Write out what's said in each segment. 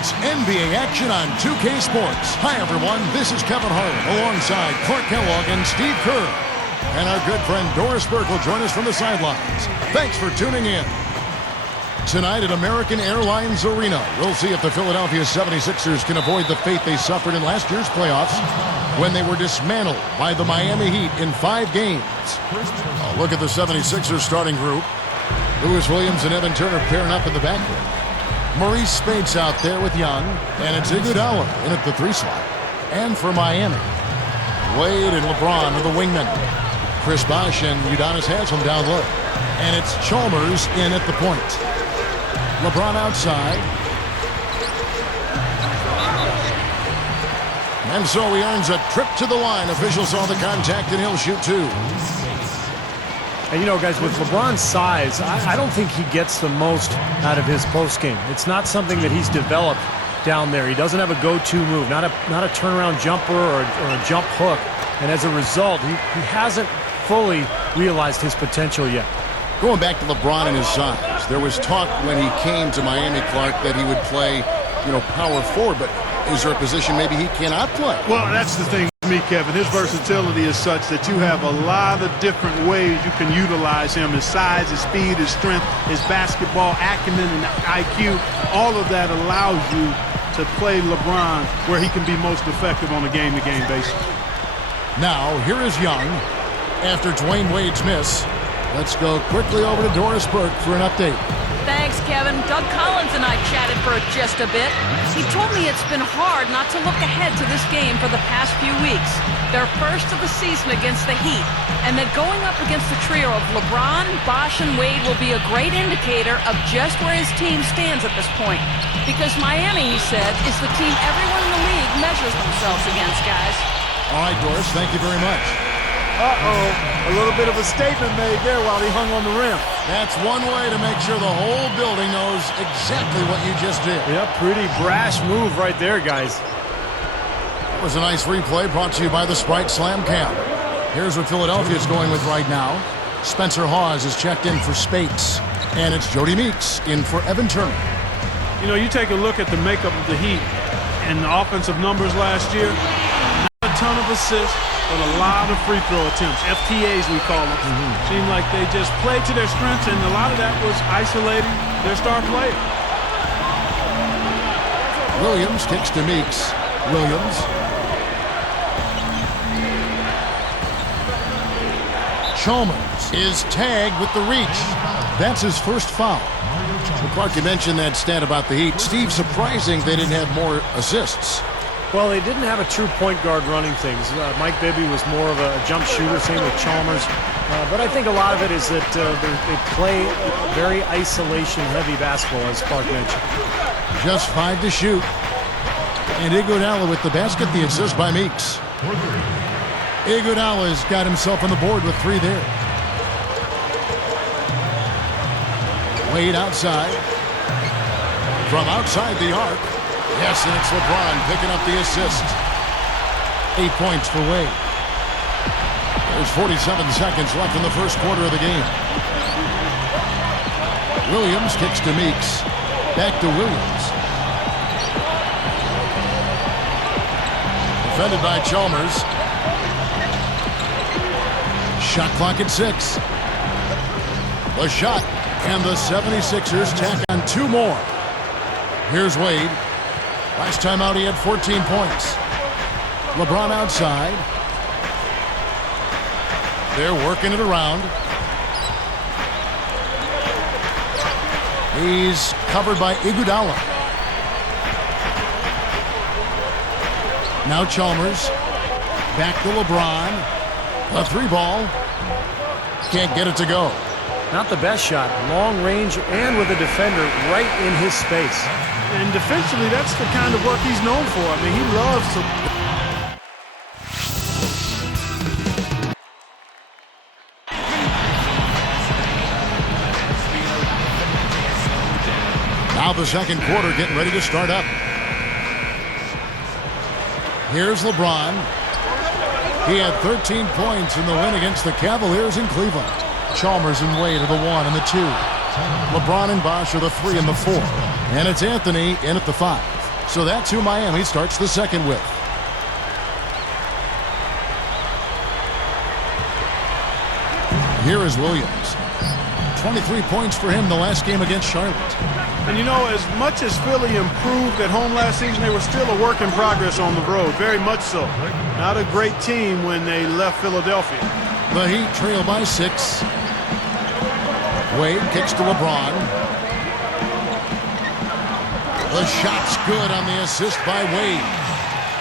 It's NBA action on 2K Sports. Hi, everyone. This is Kevin Harlan alongside Clark Kellogg and Steve Kerr. And our good friend Doris Burke will join us from the sidelines. Thanks for tuning in. Tonight at American Airlines Arena, we'll see if the Philadelphia 76ers can avoid the fate they suffered in last year's playoffs when they were dismantled by the Miami Heat in 5 games. A look at the 76ers starting group. Lewis Williams and Evan Turner pairing up in the backcourt. Maurice Spates out there with Young, and it's Iguodala in at the 3 slot. And for Miami, Wade and LeBron are the wingmen. Chris Bosh and Udonis Haslem down low. And it's Chalmers in at the point. LeBron outside. And so he earns a trip to the line. Officials saw the contact, and he'll shoot 2. And you know, guys, with LeBron's size, I don't think he gets the most out of his postgame. It's not something that he's developed down there. He doesn't have a go-to move, not a turnaround jumper or a jump hook. And as a result, he hasn't fully realized his potential yet. Going back to LeBron and his size, there was talk when he came to Miami, Clark, that he would play, power forward. But is there a position maybe he cannot play? Well, that's the thing with me, Kevin. His versatility is such that you have a lot of different ways you can utilize him. His size, his speed, his strength, his basketball acumen and IQ. All of that allows you to play LeBron where he can be most effective on a game-to-game basis. Now, here is Young after Dwayne Wade's miss. Let's go quickly over to Doris Burke for an update. Thanks, Kevin. Doug Collins and I chatted for just a bit. He told me it's been hard not to look ahead to this game for the past few weeks. Their first of the season against the Heat, and that going up against the trio of LeBron, Bosh, and Wade will be a great indicator of just where his team stands at this point. Because Miami, he said, is the team everyone in the league measures themselves against, guys. All right, Doris, thank you very much. A little bit of a statement made there while he hung on the rim. That's one way to make sure the whole building knows exactly what you just did. Yeah, pretty brash move right there, guys. That was a nice replay brought to you by the Sprite Slam Cam. Here's what Philadelphia's going with right now. Spencer Hawes is checked in for Spates, and it's Jody Meeks in for Evan Turner. You know, you take a look at the makeup of the Heat and the offensive numbers last year. Not a ton of assists, but a lot of free throw attempts, FTAs we call them. Seemed like they just played to their strengths, and a lot of that was isolating their star player. Williams kicks to Meeks. Williams. Chalmers is tagged with the reach. That's his first foul. So Clark, you mentioned that stat about the Heat. Steve, surprising they didn't have more assists. Well, they didn't have a true point guard running things. Mike Bibby was more of a jump shooter, same with Chalmers. But I think a lot of it is that they play very isolation-heavy basketball, as Clark mentioned. Just 5 to shoot. And Iguodala with the basket, the assist by Meeks. Iguodala's got himself on the board with 3 there. Wade outside. From outside the arc. Yes, and it's LeBron picking up the assist. 8 points for Wade. There's 47 seconds left in the first quarter of the game. Williams kicks to Meeks. Back to Williams. Defended by Chalmers. Shot clock at 6. The shot, and the 76ers tack on 2 more. Here's Wade. Last time out, he had 14 points. LeBron outside. They're working it around. He's covered by Iguodala. Now Chalmers. Back to LeBron. A 3-ball. Can't get it to go. Not the best shot. Long range and with a defender right in his space. And defensively, that's the kind of work he's known for. I mean, he loves to... Now the second quarter getting ready to start up. Here's LeBron. He had 13 points in the win against the Cavaliers in Cleveland. Chalmers and Wade are the 1 and the 2. LeBron and Bosh are the 3 and the 4. And it's Anthony in at the 5. So that's who Miami starts the second with. Here is Williams. 23 points for him the last game against Charlotte. And you know, as much as Philly improved at home last season, they were still a work in progress on the road, very much so. Not a great team when they left Philadelphia. The Heat trail by 6. Wade kicks to LeBron. The shot's good on the assist by Wade.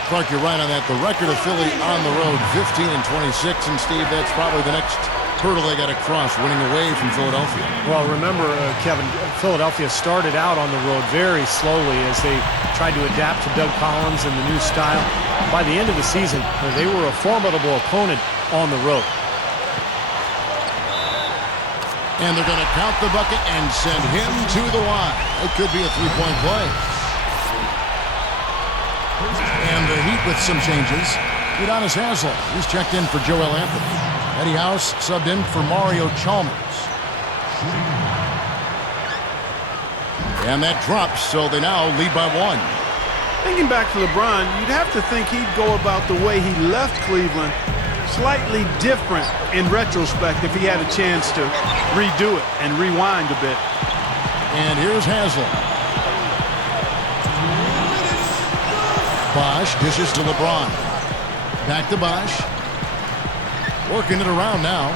Clark, you're right on that. The record of Philly on the road, 15 and 26. And Steve, that's probably the next hurdle they got to cross, winning away from Philadelphia. Well, remember, Kevin, Philadelphia started out on the road very slowly as they tried to adapt to Doug Collins and the new style. By the end of the season, they were a formidable opponent on the road. And they're going to count the bucket and send him to the line. It could be a three-point play. And the Heat with some changes. Udonis Haslem, he's checked in for Joel Anthony. Eddie House subbed in for Mario Chalmers. And that drops, so they now lead by 1. Thinking back to LeBron, you'd have to think he'd go about the way he left Cleveland slightly different in retrospect if he had a chance to redo it and rewind a bit. And here's Haslem. Bosch dishes to LeBron. Back to Bosch. Working it around now.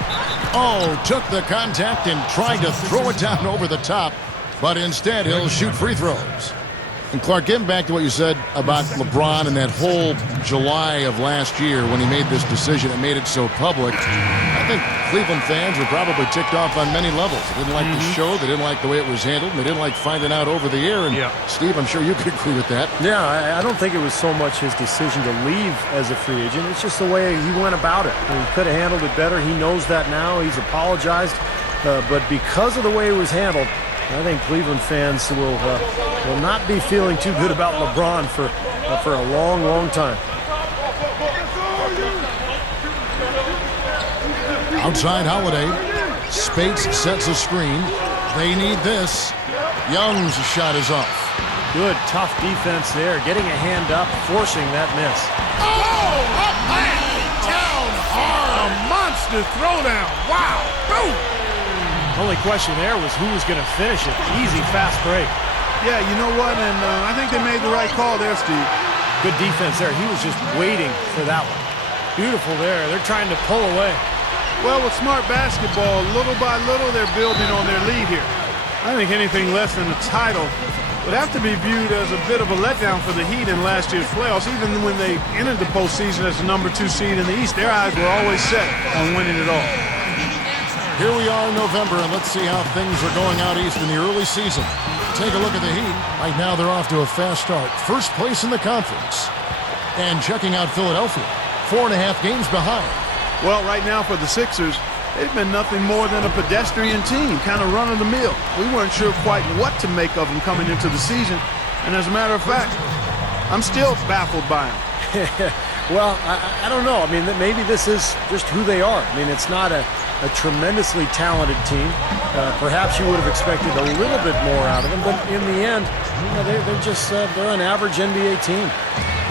Oh, took the contact and tried to throw it down over the top, but instead he'll shoot free throws. And Clark, getting back to what you said about LeBron and that whole July of last year when he made this decision and made it so public, I think Cleveland fans were probably ticked off on many levels. They didn't like the show, they didn't like the way it was handled, and they didn't like finding out over the air. And Steve, I'm sure you could agree with that. Yeah, I don't think it was so much his decision to leave as a free agent. It's just the way he went about it. He could have handled it better. He knows that now. He's apologized. But because of the way it was handled, I think Cleveland fans will not be feeling too good about LeBron for a long, long time. Outside Holiday. Spates sets a screen. They need this. Young's shot is off. Good, tough defense there. Getting a hand up, forcing that miss. Oh, up high, down hard. A monster throwdown. Wow. Boom. Only question there was who was going to finish it. Easy, fast break. Yeah, you know what? And I think they made the right call there, Steve. Good defense there. He was just waiting for that one. Beautiful there. They're trying to pull away. Well, with smart basketball, little by little, they're building on their lead here. I think anything less than a title would have to be viewed as a bit of a letdown for the Heat in last year's playoffs. Even when they entered the postseason as the #2 seed in the East, their eyes were always set on winning it all. Here we are in November, and let's see how things are going out east in the early season. Take a look at the Heat. Right now, they're off to a fast start. First place in the conference. And checking out Philadelphia, 4.5 games behind. Well, right now for the Sixers, they've been nothing more than a pedestrian team, kind of run-of-the-mill. We weren't sure quite what to make of them coming into the season. And as a matter of fact, I'm still baffled by them. Well, I don't know. I mean, maybe this is just who they are. I mean, it's not a tremendously talented team. Perhaps you would have expected a little bit more out of them, but in the end, they're an average NBA team.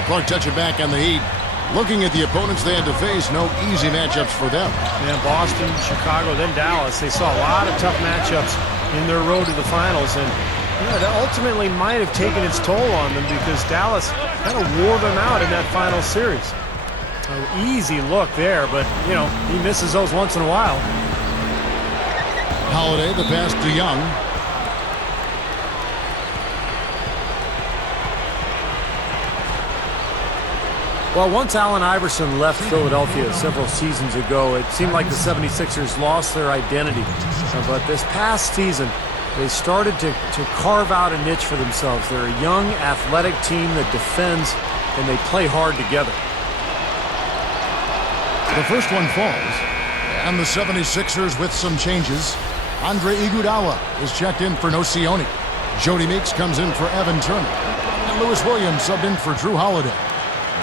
Clark touching back on the Heat. Looking at the opponents they had to face, no easy matchups for them. Yeah, Boston, Chicago, then Dallas. They saw a lot of tough matchups in their road to the finals, and that ultimately might have taken its toll on them because Dallas kind of wore them out in that final series. An easy look there, but, he misses those once in a while. Holiday, the pass to Young. Well, once Allen Iverson left Philadelphia several seasons ago, it seemed like the 76ers lost their identity. But this past season, they started to carve out a niche for themselves. They're a young, athletic team that defends, and they play hard together. The first one falls, and the 76ers with some changes. Andre Iguodala is checked in for Nocioni. Jody Meeks comes in for Evan Turner. And Lewis Williams subbed in for Drew Holiday.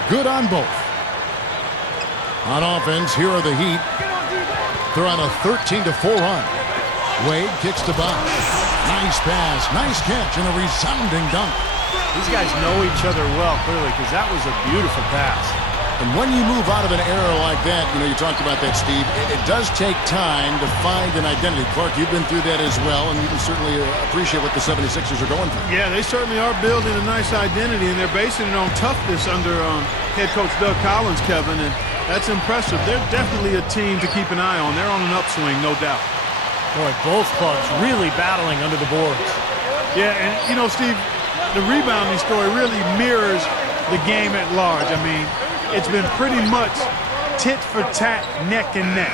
Good on both. On offense, here are the Heat. They're on a 13-4 run. Wade kicks to Bosch. Nice pass, nice catch, and a resounding dunk. These guys know each other well, clearly, because that was a beautiful pass. And when you move out of an error like that, you talked about that, Steve, it does take time to find an identity. Clark, you've been through that as well, and you can certainly appreciate what the 76ers are going through. Yeah, they certainly are building a nice identity, and they're basing it on toughness under head coach Doug Collins, Kevin, and that's impressive. They're definitely a team to keep an eye on. They're on an upswing, no doubt. Boy, both clubs really battling under the boards. Yeah, and, Steve, the rebounding story really mirrors the game at large. I mean, it's been pretty much tit for tat, neck and neck.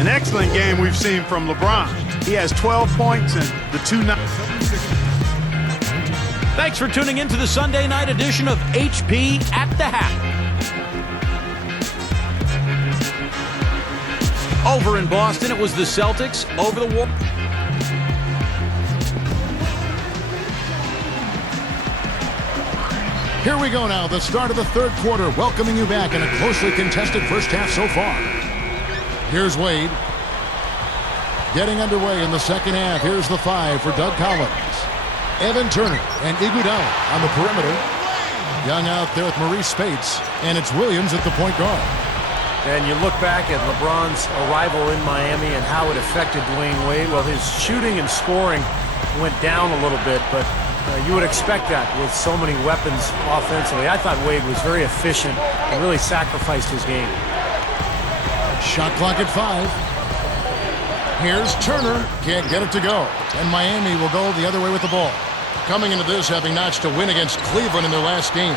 An excellent game we've seen from LeBron. He has 12 points and the 2 nights. Thanks for tuning in to the Sunday night edition of HP at the Hapt. Over in Boston, it was the Celtics over the Warriors. Here we go now, the start of the third quarter, welcoming you back in a closely contested first half so far. Here's Wade. Getting underway in the second half. Here's the 5 for Doug Collins. Evan Turner and Iguodala on the perimeter. Young out there with Maurice Spates, and it's Williams at the point guard. And you look back at LeBron's arrival in Miami and how it affected Dwayne Wade. Well, his shooting and scoring went down a little bit, but you would expect that with so many weapons offensively. I thought Wade was very efficient and really sacrificed his game. Shot clock at 5. Here's Turner. Can't get it to go. And Miami will go the other way with the ball. Coming into this, having notched a win against Cleveland in their last game.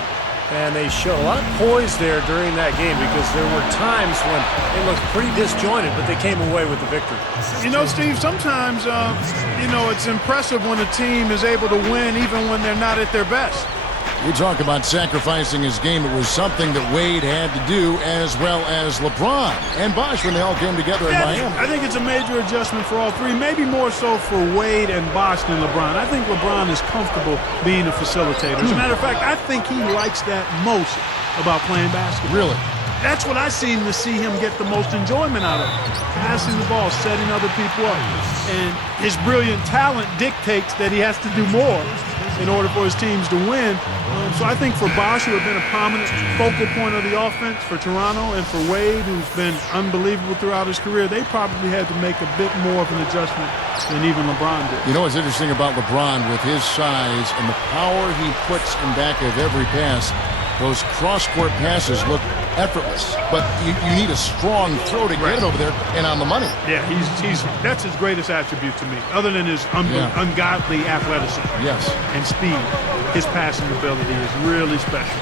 And they showed a lot of poise there during that game because there were times when they looked pretty disjointed, but they came away with the victory. Steve, sometimes, it's impressive when a team is able to win even when they're not at their best. You talk about sacrificing his game. It was something that Wade had to do, as well as LeBron and Bosh when they all came together in Miami. I think it's a major adjustment for all three, maybe more so for Wade and Bosh than LeBron. I think LeBron is comfortable being a facilitator. As a matter of fact, I think he likes that most about playing basketball. Really? That's what I seem to see him get the most enjoyment out of. Passing the ball, setting other people up. And his brilliant talent dictates that he has to do more in order for his teams to win. So I think for Bosh, who had been a prominent focal point of the offense for Toronto, and for Wade, who's been unbelievable throughout his career, they probably had to make a bit more of an adjustment than even LeBron did. You know what's interesting about LeBron with his size and the power he puts in back of every pass? Those cross-court passes look effortless, but you need a strong throw to get it over there and on the money. Yeah, that's his greatest attribute to me, other than his ungodly athleticism. Yes. And speed. His passing ability is really special.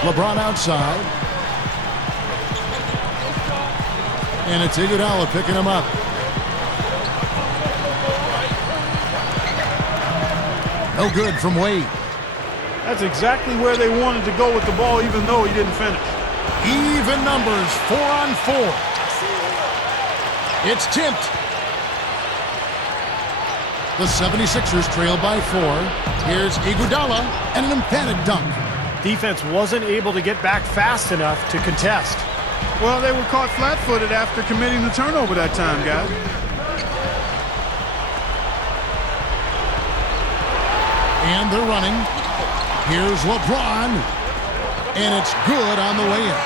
LeBron outside. And it's Iguodala picking him up. No good from Wade. That's exactly where they wanted to go with the ball, even though he didn't finish. Even numbers, 4 on 4. It's tipped. The 76ers trail by 4. Here's Iguodala and an emphatic dunk. Defense wasn't able to get back fast enough to contest. Well, they were caught flat-footed after committing the turnover that time, guys. And they're running. Here's LeBron. And it's good on the way in.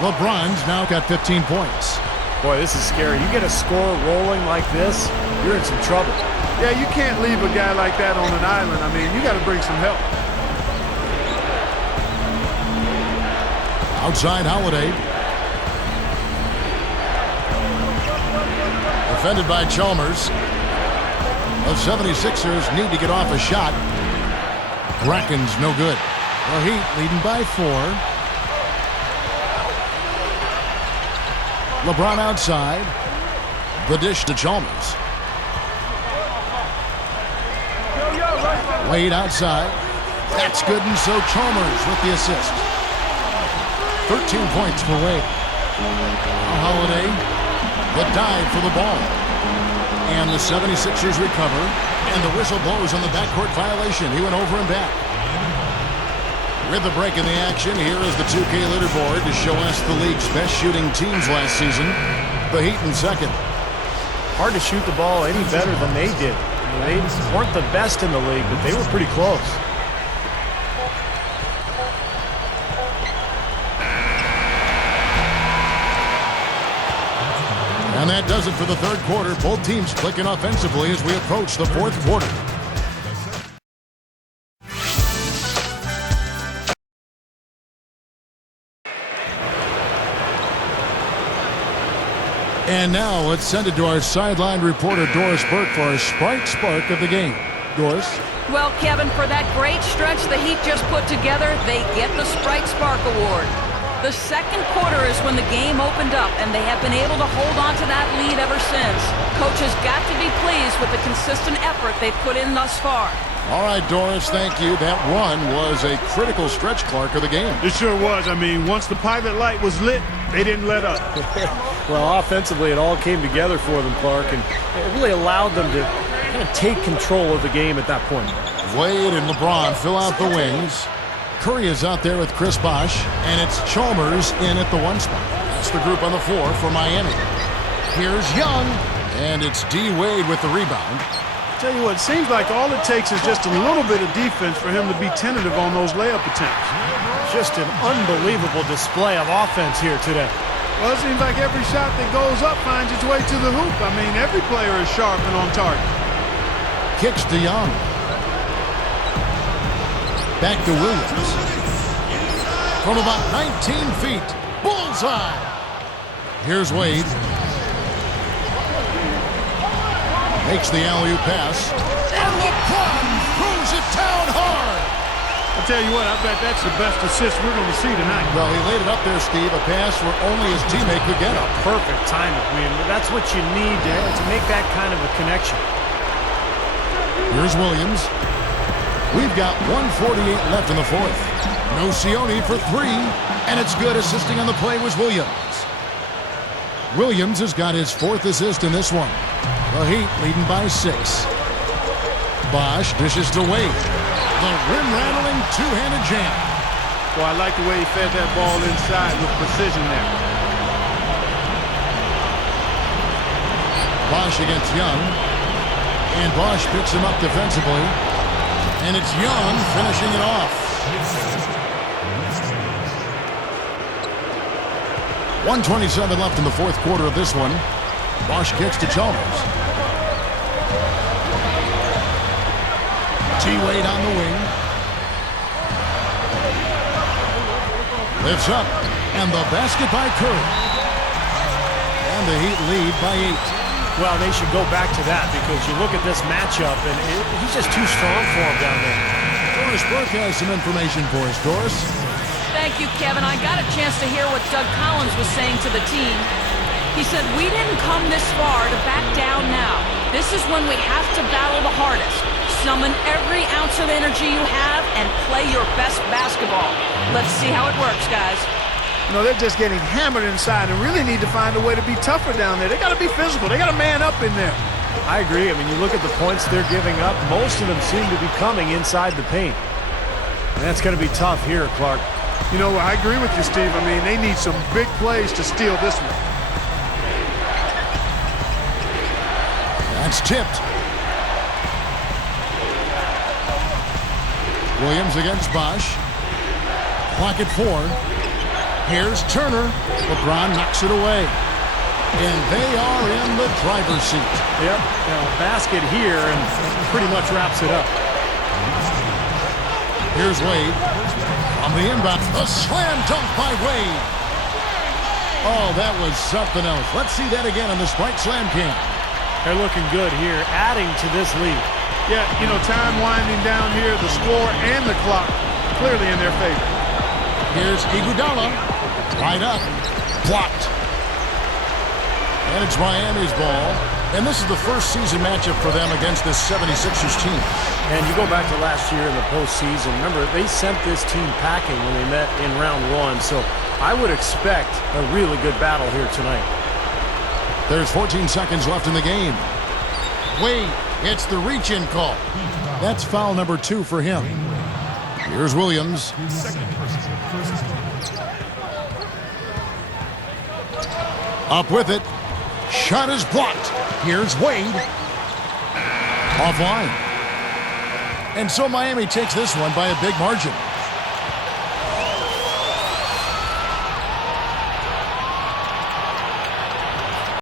LeBron's now got 15 points. Boy, this is scary. You get a score rolling like this, you're in some trouble. Yeah, you can't leave a guy like that on an island. I mean, you got to bring some help. Outside Holiday. Defended by Chalmers. The 76ers need to get off a shot. Bracken's no good. The Heat leading by 4. LeBron outside. The dish to Chalmers. Wade outside. That's good, and so Chalmers with the assist. 13 points for Wade. Holiday. The dive for the ball. And the 76ers recover. And the whistle blows on the backcourt violation. He went over and back. With the break in the action, here is the 2K leaderboard to show us the league's best shooting teams last season. the Heat in second. Hard to shoot the ball any better than they did. They weren't the best in the league, but they were pretty close. And that does it for the third quarter. Both teams clicking offensively as we approach the fourth quarter. And now let's send it to our sideline reporter, Doris Burke, for our Sprite Spark of the game. Doris? Well, Kevin, for that great stretch the Heat just put together, they get the Sprite Spark Award. The second quarter is when the game opened up, and they have been able to hold on to that lead ever since. Coach has got to be pleased with the consistent effort they've put in thus far. All right, Doris, thank you. That run was a critical stretch, Clark, of the game. It sure was. I mean, once the pilot light was lit, they didn't let up. Well, offensively, it all came together for them, Clark, and it really allowed them to kind of take control of the game at that point. Wade and LeBron fill out the wings. Curry is out there with Chris Bosh, and it's Chalmers in at the one spot. That's the group on the floor for Miami. Here's Young, and it's D. Wade with the rebound. Tell you what, it seems like all it takes is just a little bit of defense for him to be tentative on those layup attempts. Just an unbelievable display of offense here today. Well, it seems like every shot that goes up finds its way to the hoop. I mean, every player is sharp and on target. Kicks to Young. Back to Williams. From about 19 feet. Bullseye. Here's Wade. Makes the alley-oop pass. And LeBron throws it down hard. I'll tell you what, I bet that's the best assist we're going to see tonight. Well, he laid it up there, Steve. A pass where only his teammate could get it. Perfect timing. I mean, that's what you need to make that kind of a connection. Here's Williams. We've got 1:48 left in the fourth. No Sione for three, and it's good. Assisting on the play was Williams. Williams has got his fourth assist in this one. The Heat leading by 6. Bosh dishes to Wade. The rim-rattling two-handed jam. Well, I like the way he fed that ball inside with precision there. Bosh against Young. And Bosh picks him up defensively. And it's Young finishing it off. 1:27 left in the fourth quarter of this one. Bosh kicks to Chalmers. T-Wade on the wing. Lifts up. And the basket by Curry. And the Heat lead by 8. Well, they should go back to that because you look at this matchup, and he's just too strong for him down there. Doris Burke has some information for us. Doris? Thank you, Kevin. I got a chance to hear what Doug Collins was saying to the team. He said, we didn't come this far to back down now. This is when we have to battle the hardest. Summon every ounce of energy you have and play your best basketball. Let's see how it works, guys. You know, they're just getting hammered inside and really need to find a way to be tougher down there. They got to be physical. They got to man up in there. I agree. I mean, you look at the points they're giving up. Most of them seem to be coming inside the paint. And that's going to be tough here, Clark. You know, I agree with you, Steve. I mean, they need some big plays to steal this one. That's tipped. Williams against Bosh. Clock at 4. Here's Turner. LeBron knocks it away. And they are in the driver's seat. Yep, basket here and pretty much wraps it up. Here's Wade. On the inbound, a slam dunk by Wade. Oh, that was something else. Let's see that again on the Sprite Slam Cam. They're looking good here, adding to this lead. Yeah, you know, time winding down here, the score and the clock clearly in their favor. Here's Iguodala. Right up. Blocked. And it's Miami's ball. And this is the first season matchup for them against this 76ers team. And you go back to last year in the postseason. Remember, they sent this team packing when they met in round 1. So I would expect a really good battle here tonight. There's 14 seconds left in the game. Wade, it's the reach-in call. That's foul number 2 for him. Here's Williams. Up with it. Shot is blocked. Here's Wade. Offline. And so Miami takes this one by a big margin.